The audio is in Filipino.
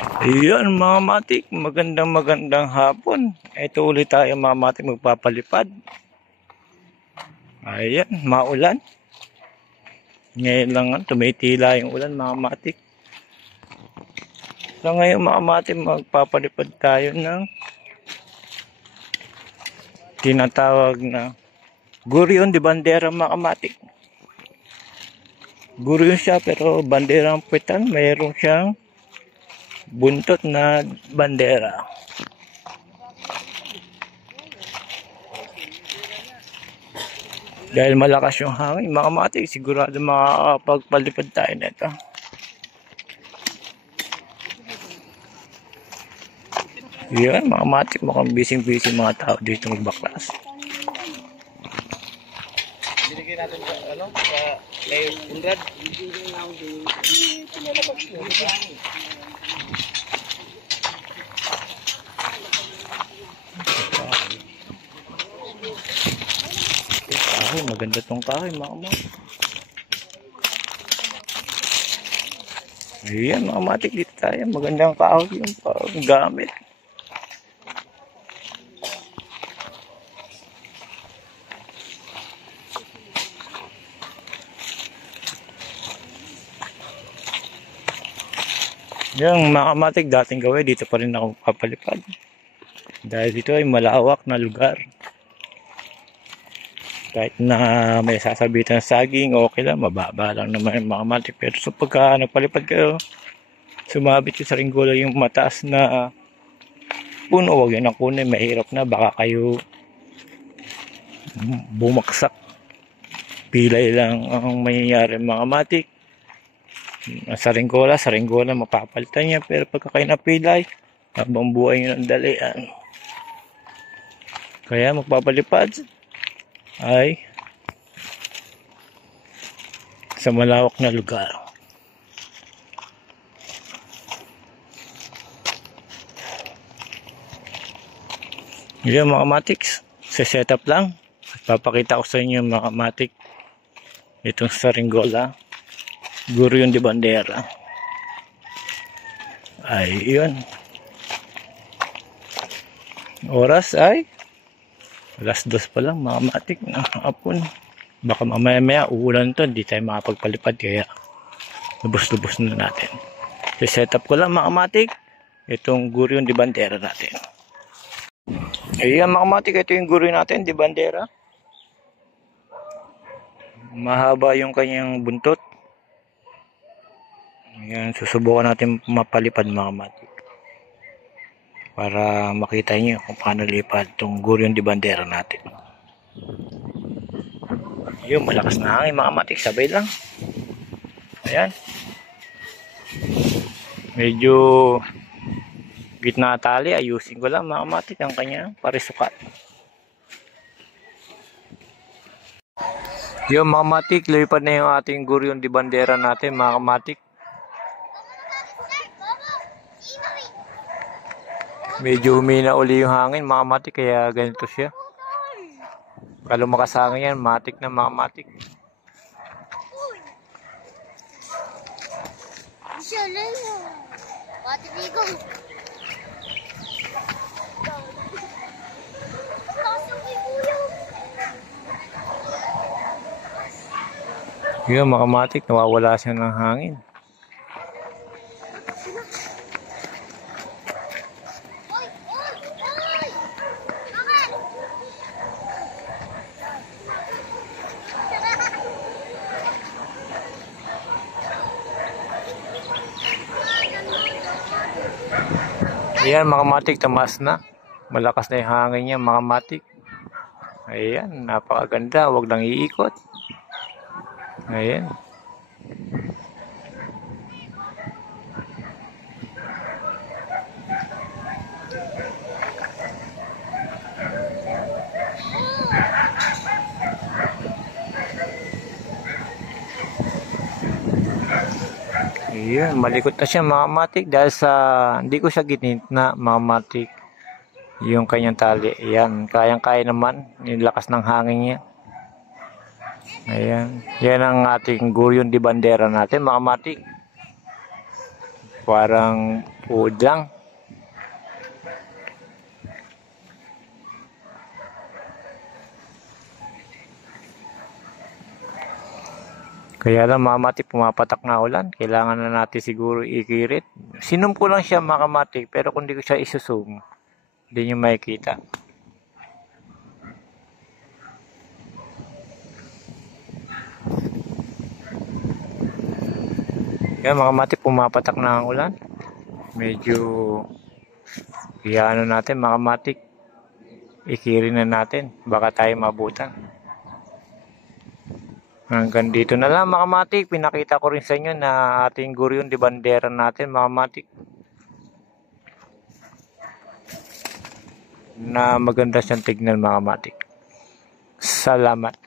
Ayan mga matik, magandang hapon. Ito ulit tayo mga matik magpapalipad. Ayan, maulan. Ngayon lang tumitila yung ulan mga matik. So ngayon mga matik magpapalipad tayo ng tinatawag na Gurion de Bandera mga matik. Gurion siya pero banderang puwetan, mayroon siyang buntot na bandera. Dahil malakas yung hangin, mga matik, sigurado makakapagpalipad tayo nito. Yan, mga matik, mukhang busy mga tao dito magbaklas. Binigay natin sa ano, sa kay Unrad. Kahoy, maganda tong kahoy mga matik. Ayan mga matik, dito tayo. Magandang kahoy yung gamit. Yung mga matik, dating gawin, dito pa rin ako papalipad. Dahil dito ay malawak na lugar. Kahit na may sasabitan ng saging, okay lang, mababa lang naman yung mga matik. Pero so pagka nagpalipad kayo, sumabit yung sa ringgola yung mataas na puno, huwag yun ang kunin, mahirap na, baka kayo bumaksak. Pilay lang ang mangyayari mga matik. Sa ringgola mapapalitan niya, pero pagka kayo napilay, habang buhay nyo ng dalian. Kaya magpapalipad ay sa malawak na lugar. Yan mga matiks, sa setup lang. Papakita ko sa inyo mga matik itong sa ringgola Gurion de Bandera. Ay yun, oras ay alas 2 pa lang mga matik ng hapon. Baka mamaya uulan to, hindi tayo makapagpalipad, kaya lubos-lubos na natin. So setup ko lang mga matik itong Gurion de Bandera natin. Ayan mga matik, ito yung Gurion natin de Bandera. Mahaba yung kanyang buntot. Ayan, susubukan natin mapalipad mga matik para makita nyo kung paano lipad itong Gurion de Bandera natin. Ayun, malakas na hangin mga matik, sabay lang. Ayan, medyo gitna tali, ayusin ko lang mga matik ang kanya parisukat. Yung mga matik, lipad na yung ating Gurion de Bandera natin mga matik. Medyo humina uli yung hangin mga matik, kaya ganito siya. Kaya lumakas hangin yan, matik na mga matik. Yun mga matik, nawawala siya ng hangin. Ayan mga matik, tamas na. Malakas na yung hangin niya mga matik. Ayan, napakaganda, huwag lang iikot. Ayan. Ayan, malikot na siya mga matik dahil sa hindi ko siya ginit na mga matik yung kanyang tali. Ayan, kayang-kaya naman yung lakas ng hangin niya. Ayan, yan ang ating Gurion de Bandera natin mga matik. Parang uod lang. Kaya lang mga kamatik, pumapatak na ulan. Kailangan na natin siguro ikirit. Sinum ko lang siya mga kamatik, pero kung di ko siya isusum, hindi nyo makikita. Yan mga kamatik, pumapatak na ang ulan. Medyo iyaano natin mga kamatik. Ikirin na natin. Baka tayo mabutan. Hanggang dito na lang mga kamatik. Pinakita ko rin sa inyo na ating Gurion de Bandera natin mga kamatik. Na maganda siyang tignan mga kamatik. Salamat.